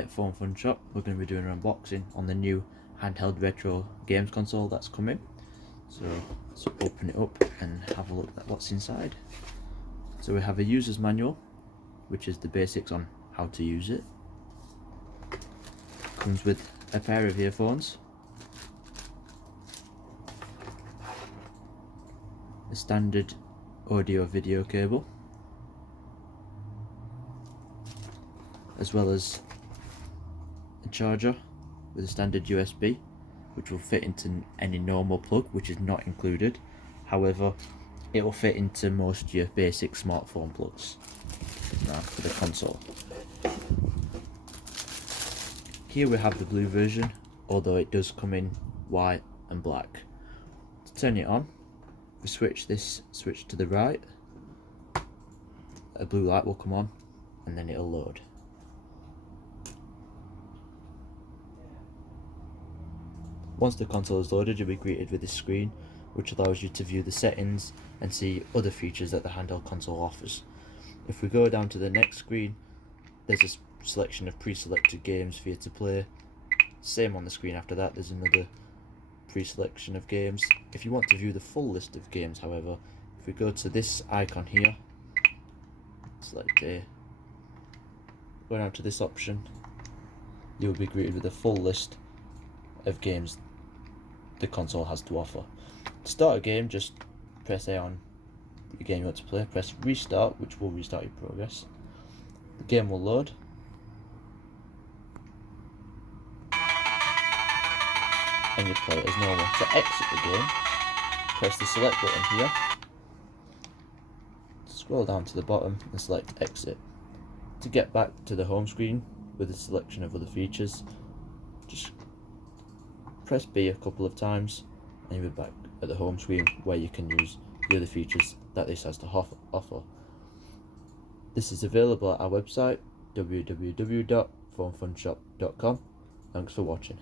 At FoneFunShop, we're going to be doing an unboxing on the new handheld retro games console that's coming. So let's open it up and have a look at what's inside. So we have a user's manual, which is the basics on how to use it. Comes with a pair of earphones, a standard audio video cable, as well as a charger with a standard USB, which will fit into any normal plug, which is not included. However, it will fit into most of your basic smartphone plugs for the console. Here we have the blue version, although it does come in white and black. To turn it on, we switch this switch to the right, a blue light will come on and then it'll load. Once the console is loaded, you'll be greeted with this screen, which allows you to view the settings and see other features that the handheld console offers. If we go down to the next screen, there's a selection of pre-selected games for you to play. Same on the screen after that, there's another pre-selection of games. If you want to view the full list of games, however, if we go to this icon here, select A, go down to this option, you'll be greeted with a full list of games the console has to offer. To start a game, just press A on the game you want to play, press restart, which will restart your progress. The game will load. And you play it as normal. To exit the game, press the select button here, scroll down to the bottom and select exit. To get back to the home screen with a selection of other features, just press B a couple of times and you'll be back at the home screen where you can use the other features that this has to offer. This is available at our website www.FoneFunShop.com. Thanks for watching.